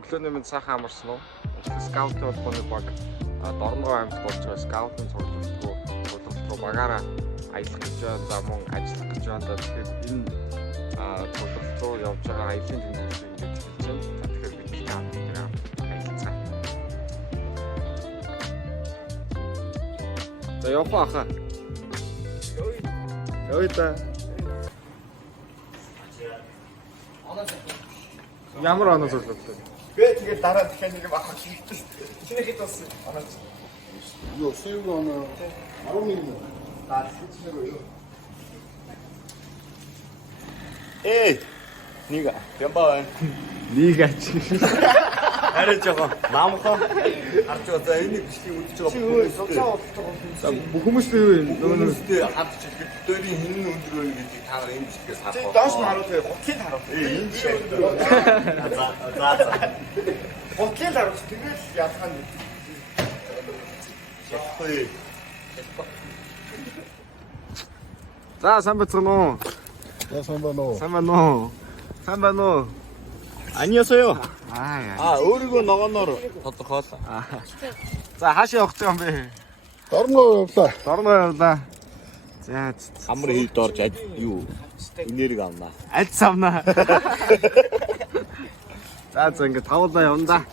Өглөөний минь сайхан амарсан уу? Скаутын холбооны баг Дорногов аймагт болж байгаа скаутын сургалт руу багаараа аялах гэж байна. За мөн ажиллах гэж байна. Тэгэхээр энэ сургалт руу явж байгаа аялын тэмцээн ингэж хэлж байна. За тэгэхээр бид аялцгаа. За явах хаа. Ой та. Ямар оноо зөвлөв? Би тэгээд дараа дахиад нэг авах хэрэгтэй шүү дээ. Чинийхэд бас оноо. Юу, сэв оноо 11. Наад хийчихээ юу? Нэг ямбаа байна. Нэг ач. Арай жоохон намхан харж байгаа. За энийг бичлэг үдчихэж байгаа. За бүх хүмүүстэй юу вэ? Хүмүүстэй харж ихэд дөрийн хинэн өндөр байна гэдгийг та нар энэ бичлэгээс харах. Доош нь харуулъя. Гутлыг харуулъя. Энэ шиг. За. Гутлыг харуулъя. Тэгэл ялах нь. Яахгүй. За сайн бацгаана уу? Яасан байна уу? Сайн байна уу? Сайн байна уу? Аниасаа. Өөрийгөө ногооноор тодорхойл. За хаашаа явах юм бэ? Дорногов явлаа. Дорногов явлаа. За Хамар хийд орж юу энерги авнаа. аль савнаа. За ингэ тавлаа явна да.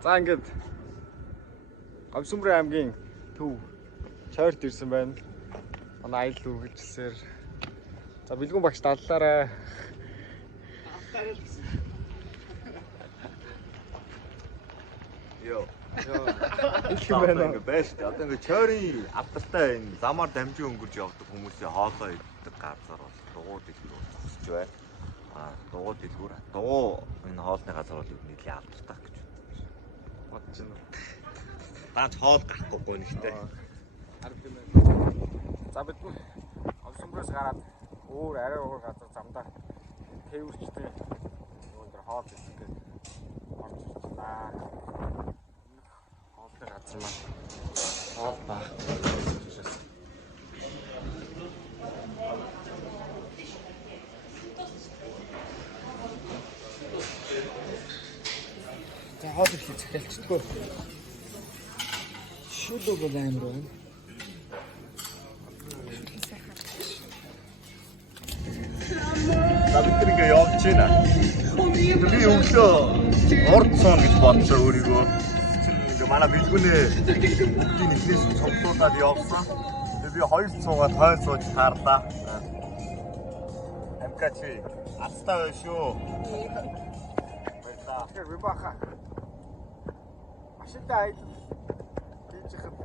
За ингээд Гомсөмбөрийн аймгийн төв Чойрт ирсэн байна. Манай аялал үргэлжилсээр. За бэлгүн багш даллаарай. Йоо. Их юм байна. Ингээ байж тээ. Одоо ингээ Чойрын авдартай энэ замаар дамжин өнгөрж явдаг хүмүүсийн хоолоо иддэг газар бол дугуй дэлгүүр зогсож байна. Дугуй дэлгүүр. Дугуй энэ хоолны газар бол нэлээд алдартай гэж бодож байна. Дааж хоол гахгүй нэгтэй. За бид Гомсөмбөрөөс гараад өөр арай өөр газар замдаа тээвэрчтэй өндөр хоол идэх гэж орж ирж байна. Хоолны газар маань хоол баг. За хоол их захиалцдаггүй. Шүлэг амар байна. За бид нэг явж байна. Би өглөө урд сон гэж бодсон өөрийгөө. Чинь манай бэлгүнээ бүгдийн эхнээс нь цуглуулад явсан. Тэгээ би хоёр цуугаад хойд сууж таарлаа. Амкачи алстаа байна шүү. Тэгэхээр би баха. Машинтай аялал хийж хад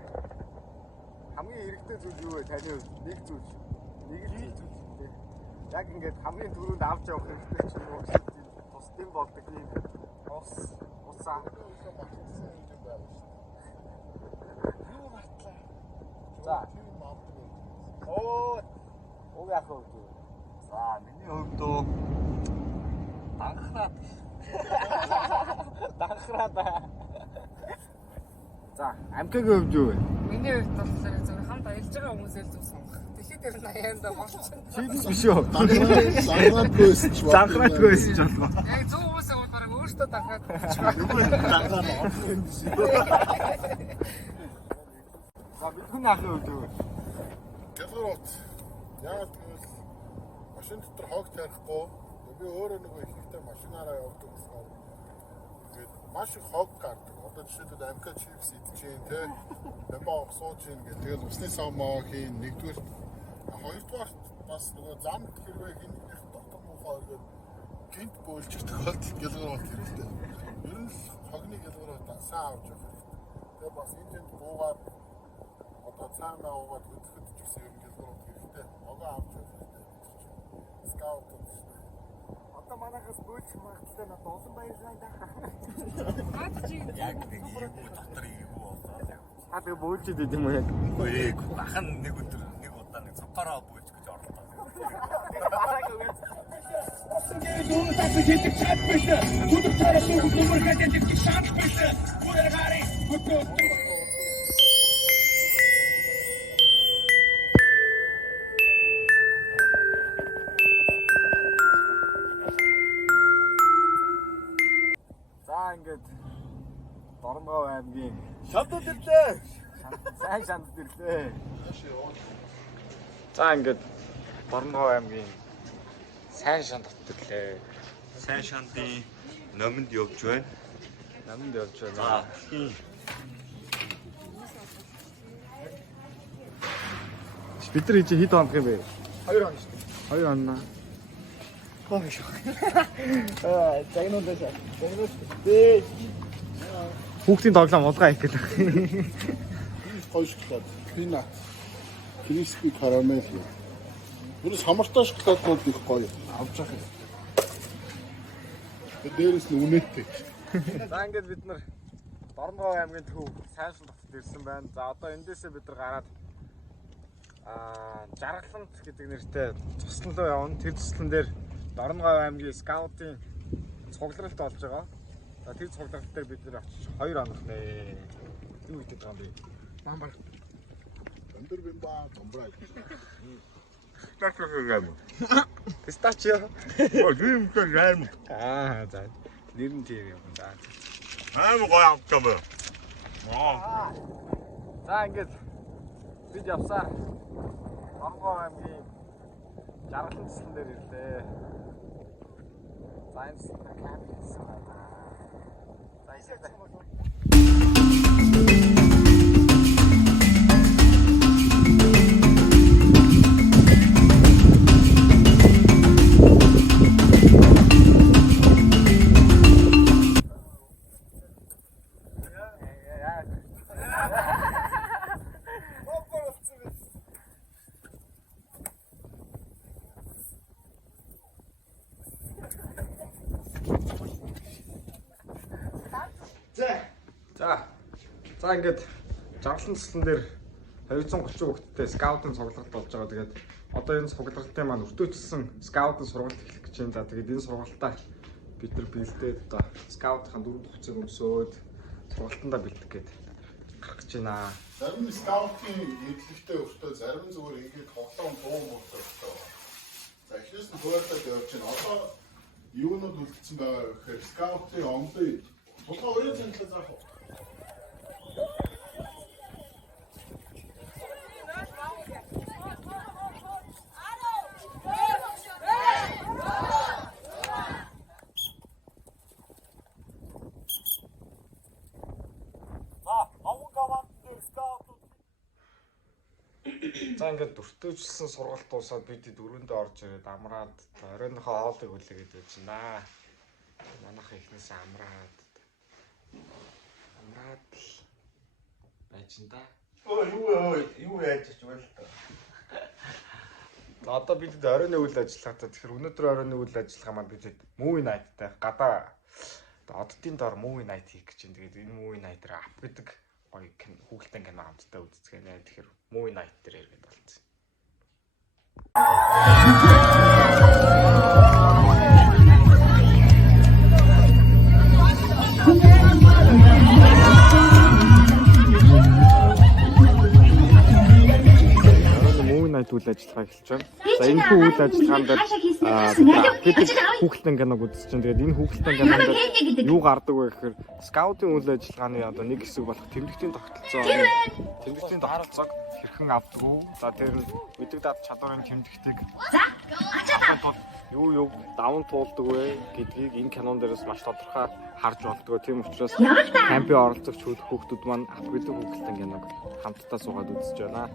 хамгийн хэрэгтэй зүйл юу вэ? Таны хувьд нэг зүйл. Нэг л зүйл. Яг ингээд хамгийн түрүүнд авч явах хэрэгтэй ч юм уу гэсэн тусдын болдог юм. Усаа. Юу мартлаа. За. Оо, Уг яах вэ? За миний хувьд дөө анхраад Данхраа. За, амкагийн хувьд юу вэ? Миний хувьд болохоор зөвхөн хамт аялж байгаа хүмүүсээр зөв сонгох. Тэгэхэд тэр 80-анда болчихно. Чийдс биш үү? сангаатгүйс ч байна. Данхраатгүйс ч болов. Яг зөв хүмүүсээ болохоор өөртөө дахиад болчихно. дангаар орох юм биш. За, бидний ахын хувьд юу вэ? Гэлгэрот. Яг тэгвэл машин дотор хог тарихгүй. Би өөрөө нэг ихтэй машинаараа явдаг болохоор тэгээд маш их хог гардаг. Одоо жишээлбэл амка чипс идчихээн те. Бэмбаа сууж ийн гэх. Тэгээд усны самаа хийн нэгдүгээр хоёрдугаар бас нөгөө замд хэрвээ хинэх дотор муухай оргоод гинт бөөлчих тохиолдол гэлгэрот хэрэгтэй. Ер нь л хогны гэлгэрот сайн авч явах хэрэгтэй. Тэгээд бас энэнд буугаад одоо цаанаа уугаад хөдөлгөж гэсэн ер нь гэлгэрот хэрэгтэй. Огоо авч явах хэрэгтэй. Скаут Одоо манайхаас бөөлөх магадaltaй надад олон баярлалаа да. Яг нэг юм дотор юм болоо. Та тэгээ бөөлчихэд идэм үү яг? Үгүй ахын нэг өдөр нэг удаа нэг цукараа бөөлж гэж орлоо. Дүүн тасч хийдэг чад биш. Зүдх царай зүг нүмер гэдэг чи шанс биш. Бүрээр гараа За ингээд Дорногов аймгийн Шатууд ирлээ. сайн шандд ирлээ. За ингээд Дорногов аймгийн сайн шандд ирлээ. Сайн шандын номонд явж байна. Намд явж байна. За. Бид нар хэд хонд юм бэ? 2 он шүү. 2 оноо. Хөөе шүү. Загнуулаа. Загнуул. Дээ. Хүүхдийн тоглоом улгаа их гэдэг. Гоё шоколад. Пинат. Криспи карамель. Бүрс хамартай шоколадууд их гоё. Авч явах юм. Дээрээс нь үнэтэй. За ингээд бид нар Дорногов аймгийн төв сайн шандд ирсэн байна. За одоо эндээсээ бид нар гараад Жаргалант гэдэг нэртэй цуслан руу явна. Тэр цуслан дээр Дорногов аймгийн скаутын цугларалт болж байгаа. За тэр цугларалт дээр бид нэр очиж 2 онох нэ. Юу гэдэг юм бэ? Бамбар. Өндөр бимба бамбар. Пистачио. Оо юм тийм. За. Нэр нь тийм юм да. Гоё авчихсан бай. За ингээд бид явсаар Дорногов аймгийн Жаргалан цуслан дээр ирлээ. За энэ цуслан камп хийсэн байна. За ийшээ. За ингээд Жаргалан цуслан дээр 230 хүүхэдтэй скаутын цугларалт болж байгаа. Тэгээд одоо энэ цугларалтын маань өртөөжсөн скаутын сургалт эхлэх гэж байна. За тэгээд энэ сургалтаа бид нар бэлдээд одоо скаутын 4 дахь хугацааг өмсөөд сургалтандаа бэлдэх гээд гарах гэж байна. Зарим нь скаутын мэдлэгтэй өртөө, зарим нь зүгээр ингээд тоглоом дуу мөртөө өртөө. За эхнээс нь хуваалцаад явж байна. Одоо юунууд үлдсэн байгаа гэхээр скаутын омдын тулгаа уян цэнгэлээ заах уу? За ингээд өртөөжсөн сургалт дуусаад бид дөрөндөө орж ирээд амраад оройнохоо хоолыг хүлээгээд байж байна. Манайхаа ихнээс амраад байж ин да. Юу яаж ч вэ л та. За одоо бид оройны үйл ажиллагаатай тэгэхээр өнөөдөр оройны үйл ажиллагаа маань бид movie night-тай гадаа оддын дор movie night хийх гэж байна. Тэгээд энэ movie night дээр ап гэдэг гоё хүүхэлдэйн кино хамтдаа үздэцгэнэ. Тэгэхээр movie night дээр ирээд болцсон. Үйл ажиллагаа эхэлж байна. За энэ үйл ажиллагаанд бид хүүхэлдэйн киног үзэж байна. Тэгээд энэ хүүхэлдэйн кинонд юу гардаг вэ гэхээр скаутын үйл ажиллагааны одоо нэг хэсэг болох тэмдэгтийн тогтолцоог хэрхэн авдаг. За тэр нь мэддэг дад чадварын тэмдэгтийг юу даван туулдаг вэ гэдгийг энэ кинон дээрээс маш тодорхой харж болдгоо. Тийм учраас кампийн оролцогч хүүхдүүд маань ап гэдэг хүүхэлдэйн киног хамтдаа суугаад үзэж байна.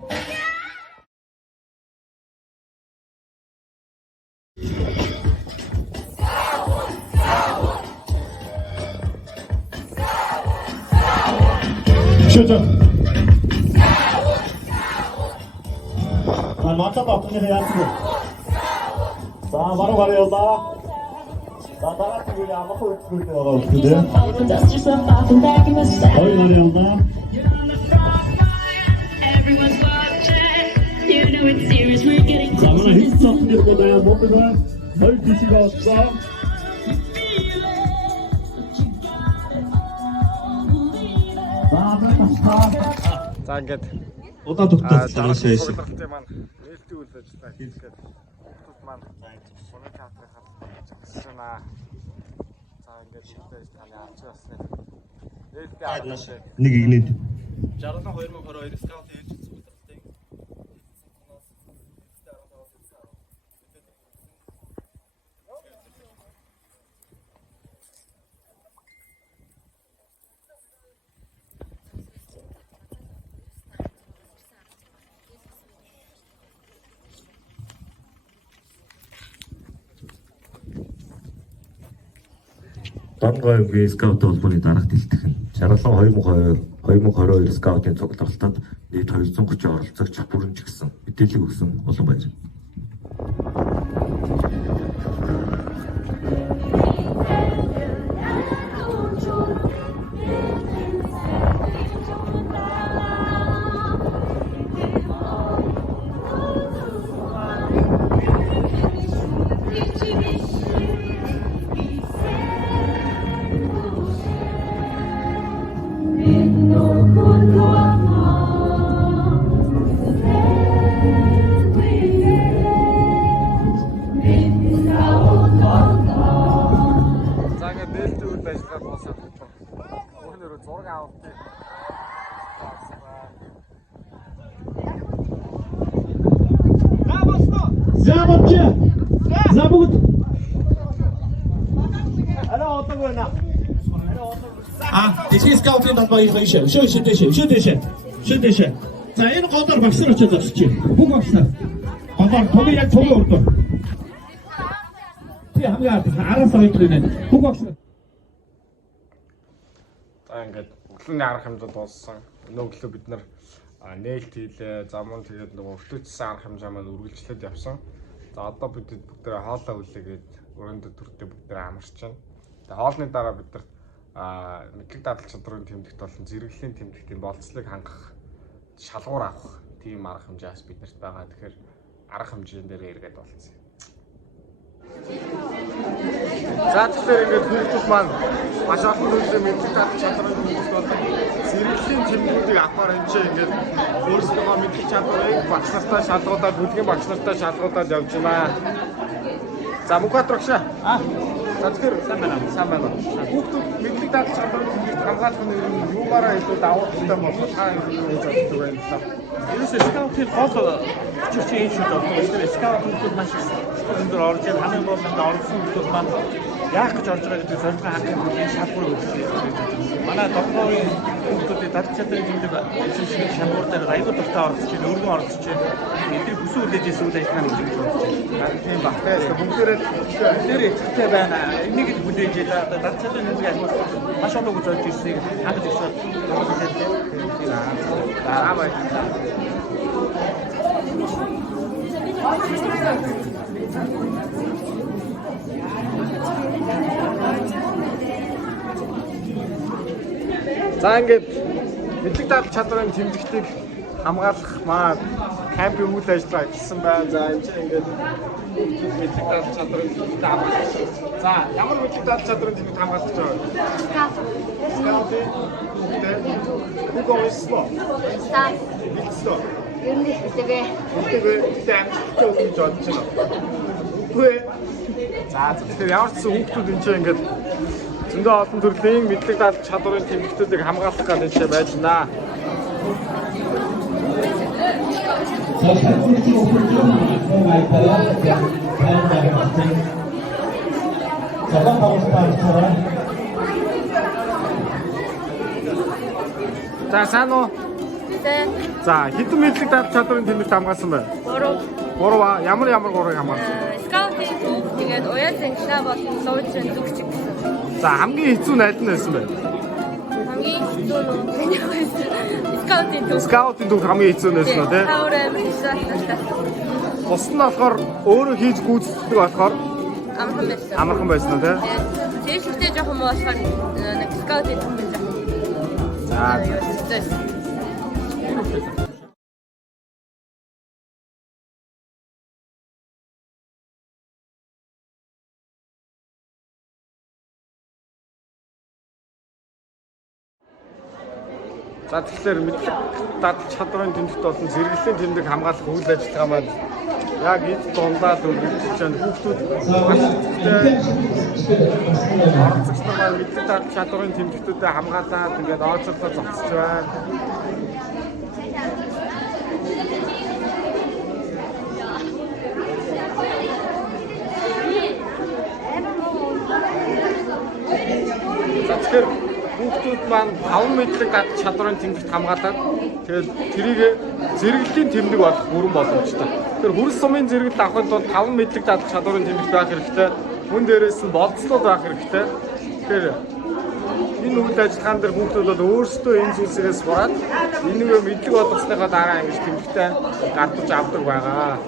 Шүтэн. Мата батны яатгүй. За баруун явлаа. За дараа нь ямах үтгэж байгаа үстэй. Ой явлаа. Замана хийцэн дээр байгаа бодгоо. Хоёр тийшээ авцгаа. За ингээд Удаа тогтоох цааш байж. сургалтын маань нээлтийн үйл ажиллагаа хийгээд хүмүүс маань өнөө театрынхаа зогсоно. За ингээд бүгдээ таны авч явсны нээлтийн авч Нэг игнэд. 2022 скаут хийж сургалтын Донговын скаут холбооны дарга дэлтгэх нь Шарлан 2022 скаутын цуглуулалтад нийт 230 оролцогч бүрэн жигсэн мэдээлэл өгсөн олон баяр. За бочи. За бүгд. Араа отог байна. Тэсгийн скаутын талбай их ийшээ. Шөө дэшээ. За энэ голоор багш нар очиж зогсчих. Бүх багш нар. Голоор томьёо яг томьёо урдуу. Тий хамгийн араас ойдгүй нэ. Бүх багш нар. За ингээд өглөөний арга хэмжээ дууссан. Өнөө өглөө бид нар нээлт хийлээ. За мөн тэгээд нөгөө өвтөцсөн арга хэмжээ маань үргэлжлээд явсан. За одоо бид бүгдээ хоолоо үлээгээд өрөөндө төрдөө бүгдээ амарч байна. Тэгээд хоолны дараа бид нар мэдлэг дадал чадрын тэмдэгт болон зэрэглэлийн тэмдэгтийн болцлыг хангах шалгуур авах тийм арга хэмжээс биднэрт байгаа. Тэгэхээр арга хэмжээнд дээр эргээд болцсон. За тэгэхээр ингээд хүмүүс маань маш олон зүйлээ мэдлэг дадал чадрын тэмдэгт болон зэрэглэлийн тэмдэгтийг авахаар энэ чинь ингээд өөрсдөө мэдлэг чадварыг багш нартаа шалгуулад, бүлгийн багш нартаа шалгуулад явж байна. За Мукат багш. За тэгэхээр сайн байна. Хүүхдүүд мэдлэг дадал чадварыг хамгаалах нь юугаараа илүү давуу талтай болох та юу гэж боддог байна? Ерөөсөө скаутын гол хүч энэ шүү дээ. Скаутууд маш их өндөр орж ирэх хамгийн гол нь орсон хүмүүс маань яах гэж орж байгаа гэдэг зорилгоо хангах шалгуур өгөх. Манай Донговын хүмүүсийн дадал чадрын тэмдэг эзэмшигч шалгуур дээр аягүй дуртай оролцож байна, өргөн оролцож байна. Эдгээр бүсэн үлээж ирсэн үйл ажиллагааны гэж бодож байна. Тийм багтай. Бүгдээрээ Тэр ихтэй байна. Энийг л хүлээж ялаа. Дадал чадрын тэмдэг аягүй маш олон гэж зорж ирснийг хангаж өгсөн. дараа бай. За ингээд мэдлэг дадал чадрын тэмдэгтийг хамгаалах маа кампийн үйл ажиллагаа эхэлсэн байна. За энэ чинь ингээд мэдлэг дадал чадрын тэмдэгтийг хамгаалах. За ямар мэдлэг дадал чадрын тэмдэгт хамгаалах гэж байна? Скаутын Google Slot. Стас. Slot. Ер нь хэлбэвэ. Тэгтээ амжилттай өгөх гэж бодож байна. Үгүй. За тэгэхээр ямар ч хүүхдүүд энэ чинь ингээд зөндөө олон төрлийн мэдлэг дадал чадварын тэмдэгтүүдийг хамгаалах гэж энэ байж байна. За сайн уу? За хэдэн мэдлэг дадал чадварын тэмдэгт хамгаалсан байна? 3. Ямар 3-ыг хамгаалсан? Скаутын төв тэгээд уяасан гişа болон суучин зүгч гэсэн. За хамгийн хэцүү нь аль нь байсан бэ? Хамгийн хэцүү нь скаутын төв. Скаутын төв хамгийн хэцүү нь байсан уу тий? Хавар амир хэцүү. Бус нь болохоор өөрөө хийж гүйцэтгэдэг болохоор амархан байсан уу тий? Тэшигтэй жоохон муу болохоор нэг скаутын төв юм жоохон. За. За тэгэхээр мэдлэг дад чадварын тэмдэгт болсон зэрэглэлийн тэмдэг хамгаалах үйл ажиллагаа маань яг эд дундаа л үргэлжлэж байна. Хүүхдүүд маш ихтэй оролцогч нар маань мэдлэг дад чадварын тэмдэгтүүдэд хамгаалаад ингээд ооцоолоо зогсож байна. Тэгэхээр хүүхдүүд маань 5 мэдлэг дад чадварын тэмдэгт хамгаалаад тэгээд тэрийг зэрэглэлийн тэмдэг болох бүрэн боломжтой. Тэгэхээр хүрс сумын зэрэглэл авахын тулд 5 мэдлэг дад чадварын тэмдэгт байх хэрэгтэй. Мөн дээрээс нь болцлууд байх хэрэгтэй. Тэгэхээр энэ үйл ажиллагаан дээр хүүхдүүд бол өөрсдөө энэ зүйлсээс сураад энэгээ мэдлэг болгосныхоо дараа ингэж тэмдэгтээ гардаж авдаг байгаа.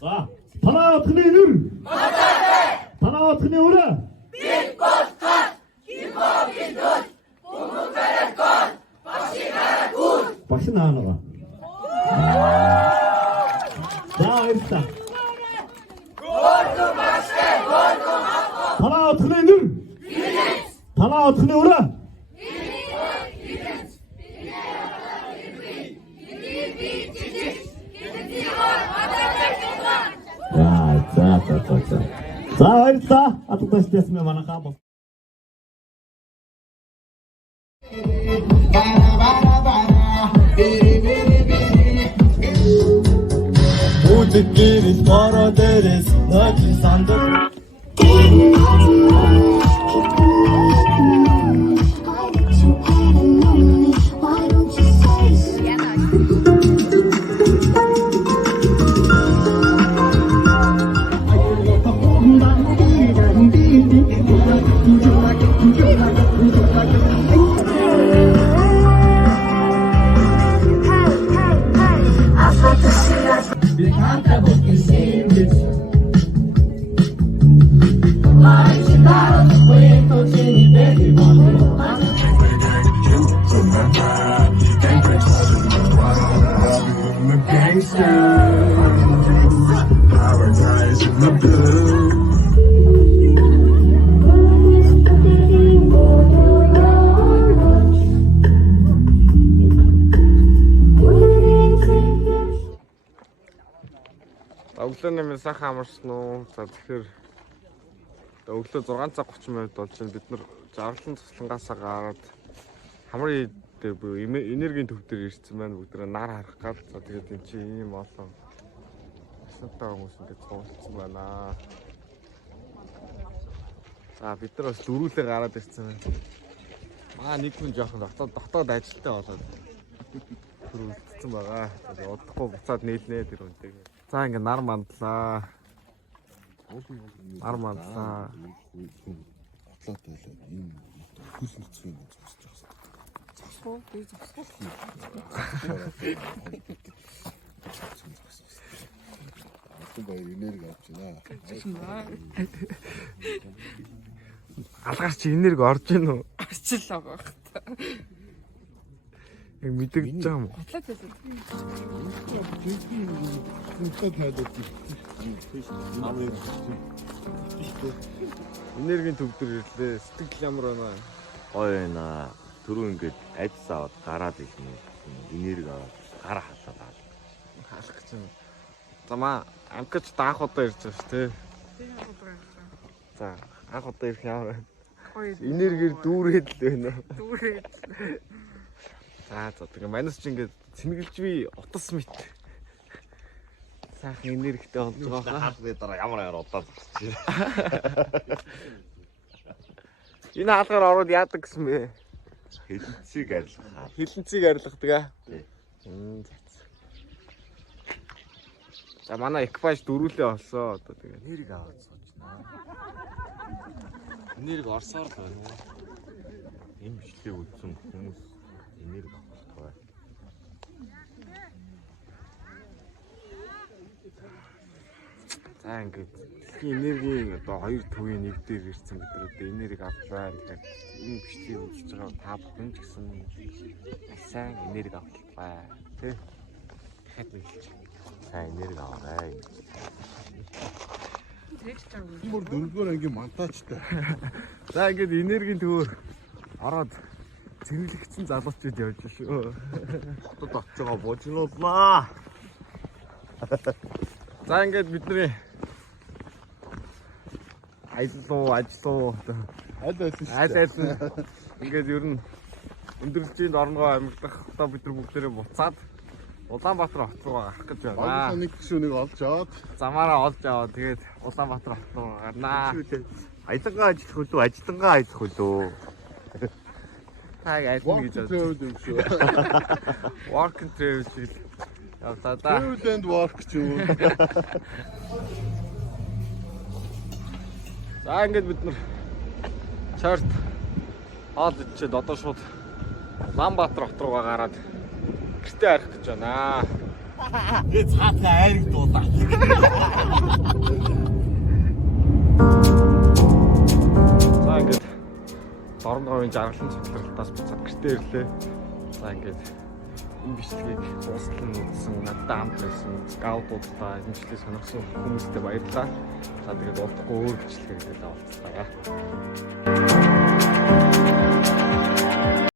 За, танаа отхны нүр. Танаа отхны өрөө. Багш наанага. За, ирсэн. Танаа отхны нүр. Танаа отхны өрөө. За, баярлалаа. Атгадагчдаас минь манайхаа бол. Үдгэрэл бороо дээрээс нөтийн сандар. Өглөө нэмэн сайхан амарсан уу? За тэгэхээр өглөө 6 цаг 30 минут болж байна. Бид нар жаргалан цуслангаасаа гараад хамрын дээр буюу энергийн төв дээр ирсэн байна. Бүгд нар харах гал. За тэгээд энэ чинь ийм олон асуутай хүмүүс ингээд цугласан байна. За бид нар бас дөрүүлээ гараад ирсэн байна. Маа нэг хүн жоохон дотоод ажилтаа болоод хөрвөлдсөн байгаа. Тэгээд удахгүй буцаад нийлнэ тэр үнтэй. За ингээ нар мандлаа. Нар мандлаа. Хотлоотой л ийм хөл нүцгэн юм зогсож байгаа. Зогсоо би зогсоо. Ахын баяр энерги авч байна. Алгаас чи энерги орж ийн үү? Арчлаа байх та. Яг мэдэгдэж байгаа юм уу? Хотлоо байсан. Үнэхээр найдаж Энергийн төв дээр ирлээ. Сэтгэл ямар байна? Гоё байна. Түрүү ингээд ажис аваад гараад ирсэн. Энерги аваад гараа хатаад Хаалах гэж байна. За маа амкач даах удаа ирж байгаа шүү, тий. За анх удаа ирэх ямар байна? Гоё. Энергиэр дүүрээд л байна. Дүүрээд. За тэгээ манайс ч ингээд цэнгэлж би утас мэт. Сайхан энергитэй болж байгаа хаа. хаалганы дараа ямар удаа зогсчих. Энэ хаалгаар ороод яадаг гэсэн бэ? Хилэнцгийг арилгах. Хилэнцгийг арилгадаг аа. За манай экипаж дөрүүлээ олсоо одоо тэгээ Энерги аваад сууж байна. Энерги орсоор л байна уу? Энэ бичлэг үзсэн хүмүүс энерги авах бай. За ингээд дэлхийн энергийн одоо хоёр төвийн нэг дээр ирсэн бид нар одоо энерги авч байна. Тэгэхээр энэ бичлэгийг үзэж байгаа та бүхэн ч гэсэн сайн энерги авах бай. Тэ? Дахиад нэг хэлж. Сайн энерги аваарай. Бүр дөрөвдүгээр ангийн монтажтай. За ингээд энергийн төвөөр ороод цэвэрлэгчэн залуучууд явж шүү. Хотод очиж байгаа бужинуулнаа. За ингээд бидний ажлуу Аль ингээд ер нь өндөрлөжийн орнгоо амьдах одоо бид нар бүгдээрээ буцаад Улаанбаатар хот руу гарах гэж байна. нэг гişүнийг олж аваад Замаараа олж аваад тэгээд Улаанбаатар хот руу гарнаа. Аялангаа ажиллах үлээ, ажилтнгаа ажиллах үлээ. Таг ажиллана гэж бодож. travel юм шүү. Work and travel шиг явлаа да. Travel and work ч юм уу. За ингээд бид нар чарт хоол идчихэд одоо шууд Улаанбаатар хот руугаа гараад гэртээ арих гэж байна. Би цаатаа айрыг дуудаа. За ингээд Дорнговын жаргалан цогцлолтоос буцаад гэртээ ирлээ. За ингээд энэ бичлэгийг дуустал нь үзсэн надад хамт байсан скаутуудаа энэ бичлэгийг сонирхсон хүмүүстээ баярлалаа. За тэгээд удахгүй өөр бичлэгээр уулзлаа.